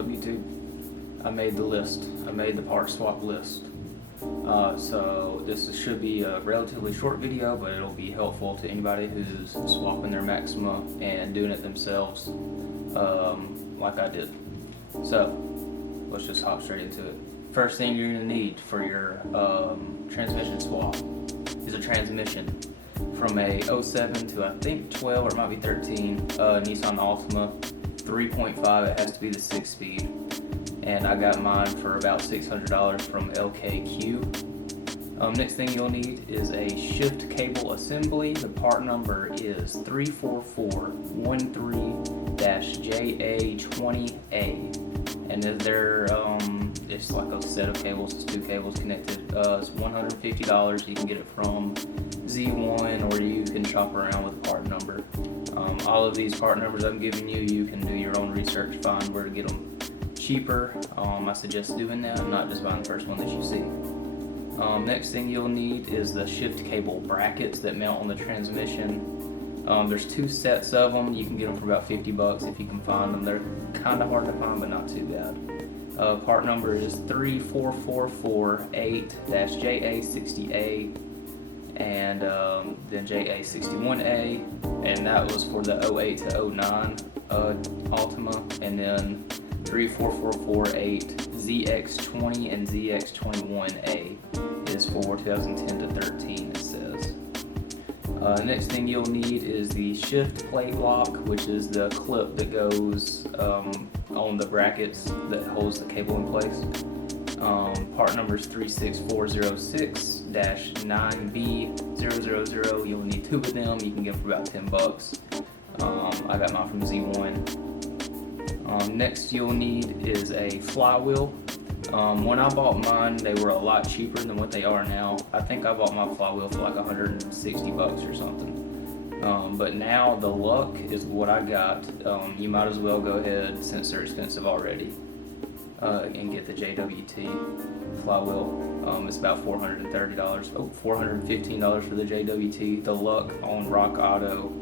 up, YouTube? I made the list. I made the part swap list. So this should be a relatively short video, but it'll be helpful to anybody who's swapping their Maxima and doing it themselves, like I did. So let's just hop straight into it. First thing you're gonna need for your transmission swap is a transmission from a 07 to I think 12 or it might be 13 Nissan Altima 3.5. It has to be the 6-speed, and I got mine for about $600 from LKQ. Next thing you'll need is a shift cable assembly. The part number is 34413-JA20A, and it's like a set of cables. It's 2 cables connected. It's $150. You can get it from Z1, or you can shop around with the part number. All of these part numbers I'm giving you, you can do your own research, find where to get them cheaper. I suggest doing that, not just buying the first one that you see. Next thing you'll need is the shift cable brackets that mount on the transmission. There's 2 sets of them. You can get them for about $50 if you can find them. They're kind of hard to find, but not too bad. Part number is 34448-JA60A, and then JA61A, and that was for the 08 to 09 Altima, and then 34448ZX20 and ZX21A is for 2010 to 13, it says. Next thing you'll need is the shift plate lock, which is the clip that goes on the brackets that holds the cable in place. Part number is 36406-9B000. You'll need 2 of them. You can get them for about $10. I got mine from Z1. Next you'll need is a flywheel. When I bought mine, they were a lot cheaper than what they are now. I think I bought my flywheel for like $160 or something. But now the luck is what I got. You might as well go ahead, since they're expensive already, and get the JWT flywheel. It's about $430. Oh, $415 for the JWT. The luck on RockAuto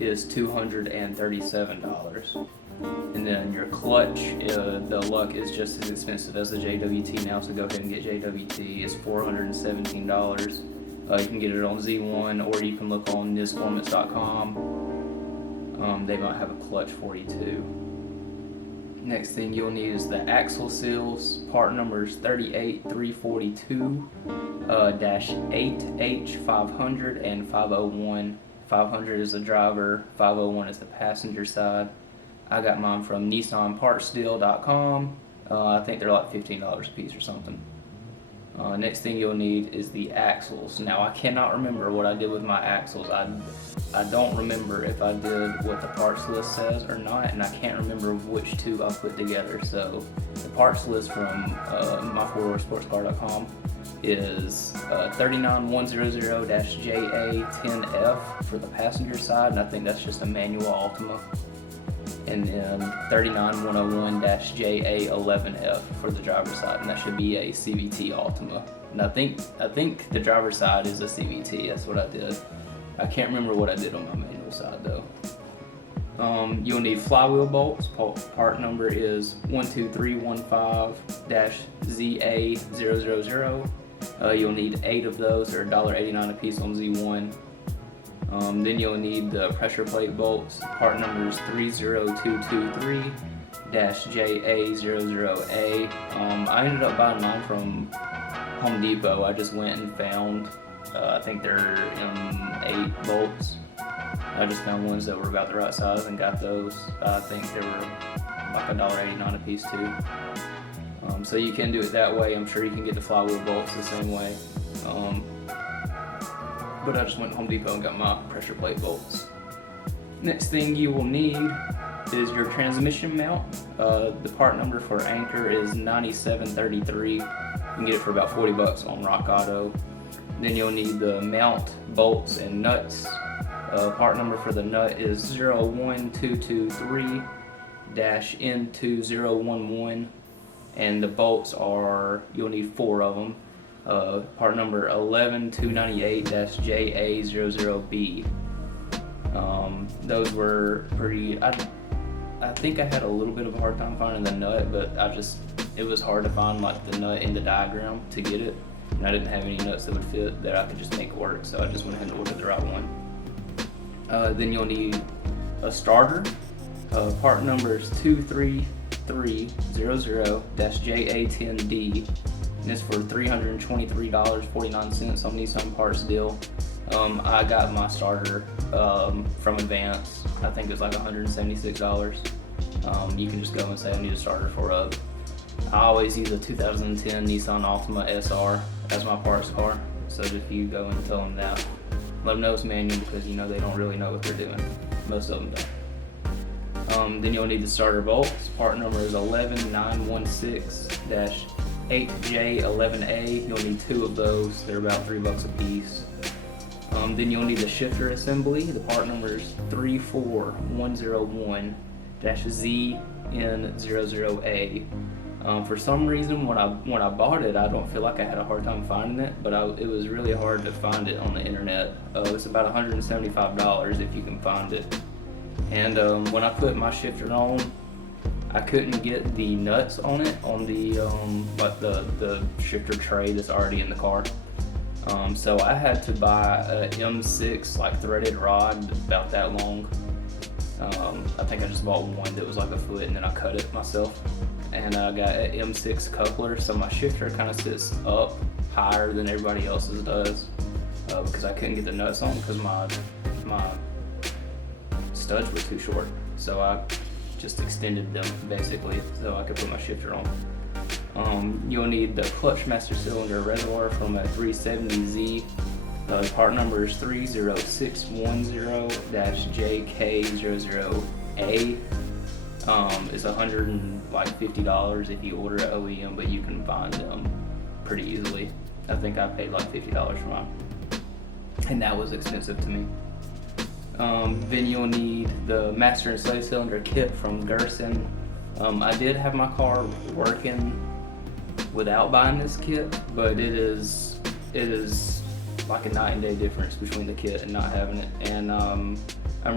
is $237. And then your clutch, the luck is just as expensive as the JWT now, so go ahead and get JWT. It's $417. You can get it on Z1, or you can look on Nisformance.com. They might have a clutch for you too. Next thing you'll need is the axle seals. Part number is 38342-8H500 and 501. 500 is the driver, 501 is the passenger side. I got mine from NissanPartsDeal.com. I think they're like $15 a piece or something. Next thing you'll need is the axles. Now I cannot remember what I did with my axles. I don't remember if I did what the parts list says or not, and I can't remember which 2 I put together. So the parts list from my4wheelersportscar.com is 39100-JA10F for the passenger side, and I think that's just a manual Altima. And then 39101-JA11F for the driver's side, and that should be a CVT Altima. And I think the driver's side is a CVT. That's what I did. I can't remember what I did on my manual side though. You'll need flywheel bolts. Part number is 12315-ZA000. You'll need 8 of those. They're $1.89 a piece on Z1. Then you'll need the pressure plate bolts. Part number is 30223-JA00A. I ended up buying mine from Home Depot. I just went and found, I think they're 8 bolts. I just found ones that were about the right size and got those. I think they were like $1.89 a piece too. So you can do it that way. I'm sure you can get the flywheel bolts the same way. But I just went to Home Depot and got my pressure plate bolts. Next thing you will need is your transmission mount. The part number for Anchor is 9733. You can get it for about $40 on RockAuto. Then you'll need the mount bolts and nuts. Part number for the nut is 01223-N2011, and the bolts are, you'll need 4 of them. Part number 11298-JA00B. Those were pretty, I I think I had a little bit of a hard time finding the nut, but it was hard to find like the nut in the diagram to get it, and I didn't have any nuts that would fit that I could just make work, so I just went ahead and ordered the right one. Then you'll need a starter. Part number is 23300-JA10D, and it's for $323.49 on Nissan Parts Deal. I got my starter from Advance. I think it was like $176. You can just go and say I need a starter for I always use a 2010 Nissan Altima SR as my parts car. So if you go and tell them that, let them know it's manual, because you know they don't really know what they're doing. Most of them don't. Then you'll need the starter bolts. Part number is 11916-8J11A. You'll need 2 of those. They're about $3 a piece. Then you'll need the shifter assembly. The part number is 34101-ZN00A. For some reason, when I bought it, I don't feel like I had a hard time finding it, but it was really hard to find it on the internet. It's about $175 if you can find it. And when I put my shifter on, I couldn't get the nuts on it on the like the shifter tray that's already in the car. So I had to buy a M6 like threaded rod about that long. I think I just bought one that was like a foot, and then I cut it myself. And I got an M6 coupler, so my shifter kind of sits up higher than everybody else's does, because I couldn't get the nuts on because my studs were too short. So I just extended them basically so I could put my shifter on. You'll need the clutch master cylinder reservoir from a 370Z. The part number is 30610-JK00A. It's $150 if you order it OEM, but you can find them pretty easily. I think I paid like $50 for mine, and that was expensive to me. Then you'll need the master and slave cylinder kit from Gerson. I did have my car working without buying this kit, but it is like a night and day difference between the kit and not having it. And I'm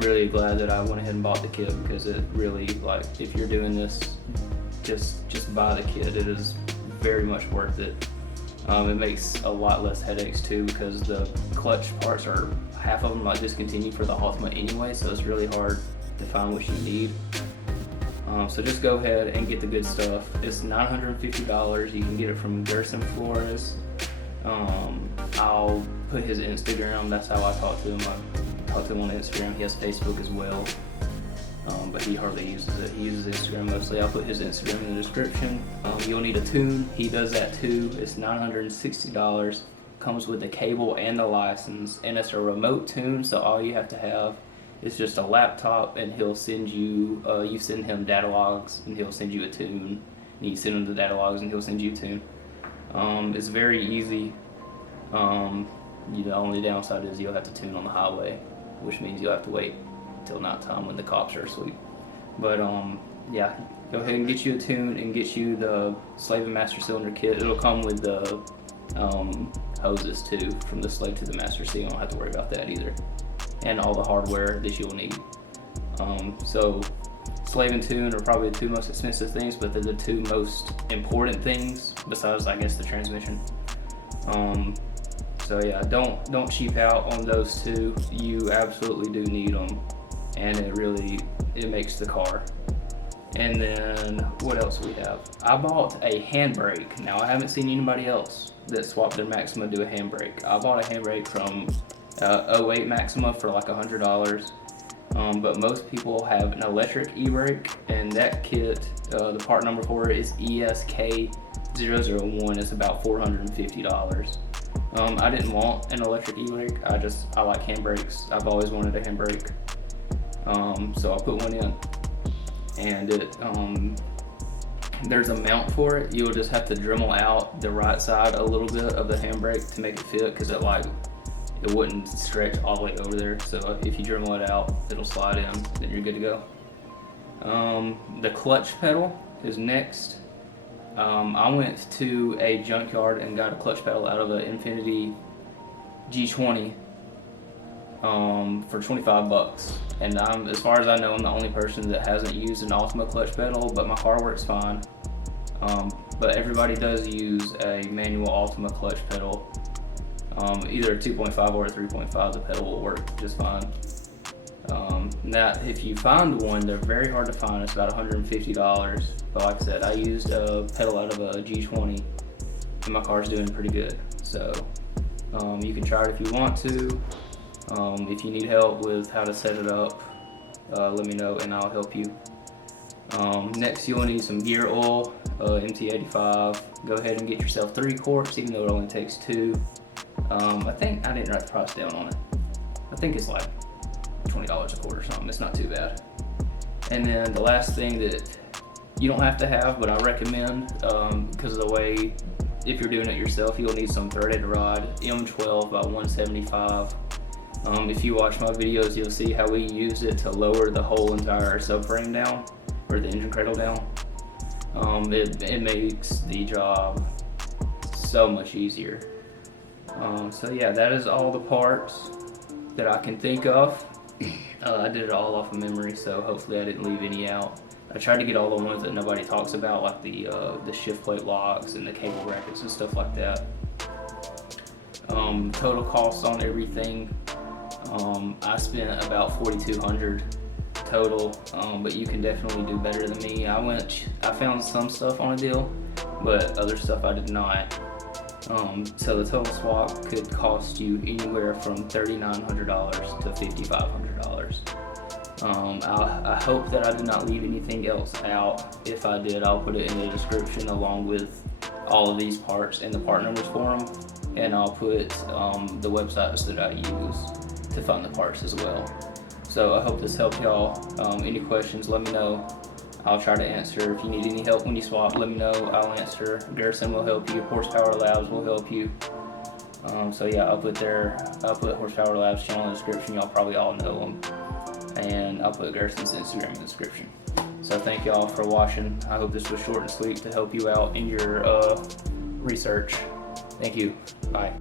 really glad that I went ahead and bought the kit, because it really, like, if you're doing this, just buy the kit. It is very much worth it. It makes a lot less headaches too, because the clutch parts are half of them like discontinued for the Altima anyway, so it's really hard to find what you need. So just go ahead and get the good stuff. It's $950. You can get it from Gerson Flores. I'll put his Instagram. That's how I talk to him. I talk to him on Instagram. He has Facebook as well, but he hardly uses it. He uses Instagram mostly. I'll put his Instagram in the description. You'll need a tune. He does that too. It's $960. Comes with the cable and the license, and it's a remote tune, so all you have to have is just a laptop, and he'll send you, you send him data logs, and he'll send you a tune, and you send him the data logs, and he'll send you a tune. It's very easy. The only downside is you'll have to tune on the highway, which means you'll have to wait till nighttime when the cops are asleep. But yeah, go ahead and get you a tune and get you the slave and master cylinder kit. It'll come with the hoses too, from the slave to the master, so you don't have to worry about that either, and all the hardware that you'll need. So slave and tune are probably the 2 most expensive things, but they're the 2 most important things besides, I guess, the transmission. So yeah, don't cheap out on those 2. You absolutely do need them, and it makes the car. And then what else we have? I bought a handbrake. Now, I haven't seen anybody else that swapped their Maxima do a handbrake. I bought a handbrake from 08 Maxima for like $100. But most people have an electric e-brake, and that kit, the part number for it is ESK001. It's about $450. I didn't want an electric e-brake. I like handbrakes. I've always wanted a handbrake. So I put one in, and there's a mount for it. You'll just have to Dremel out the right side a little bit of the handbrake to make it fit, because it wouldn't stretch all the way over there. So if you Dremel it out, it'll slide in, then you're good to go. The clutch pedal is next. I went to a junkyard and got a clutch pedal out of an Infiniti G20. for 25 bucks. And as far as I know, I'm the only person that hasn't used an Ultima clutch pedal, but my car works fine. But everybody does use a manual Ultima clutch pedal. Either a 2.5 or a 3.5, the pedal will work just fine. Now, if you find one, they're very hard to find. It's about $150. But like I said, I used a pedal out of a G20, and my car's doing pretty good. So you can try it if you want to. If you need help with how to set it up, let me know and I'll help you. Next, you'll need some gear oil, MT85. Go ahead and get yourself 3 quarts, even though it only takes 2. I think I didn't write the price down on it. I think it's like $20 a quart or something. It's not too bad. And then the last thing that you don't have to have, but I recommend, because of the way, if you're doing it yourself, you'll need some threaded rod, M12 by 175. If you watch my videos, you'll see how we used it to lower the whole entire subframe down, or the engine cradle down. It makes the job so much easier. So yeah, that is all the parts that I can think of. I did it all off of memory, so hopefully I didn't leave any out. I tried to get all the ones that nobody talks about, like the shift plate locks and the cable brackets and stuff like that. Total cost on everything, I spent about $4,200 total, but you can definitely do better than me. I found some stuff on a deal, but other stuff I did not. So the total swap could cost you anywhere from $3,900 to $5,500. I hope that I did not leave anything else out. If I did, I'll put it in the description along with all of these parts and the part numbers for them, and I'll put the websites that I use to find the parts as well. So I hope this helped y'all. Any questions, let me know. I'll try to answer. If you need any help when you swap, let me know. I'll answer. Garrison will help you. Horsepower Labs will help you. So yeah, I'll put Horsepower Labs channel in the description. Y'all probably all know them. And I'll put Garrison's Instagram in the description. So thank y'all for watching. I hope this was short and sweet to help you out in your research. Thank you. Bye.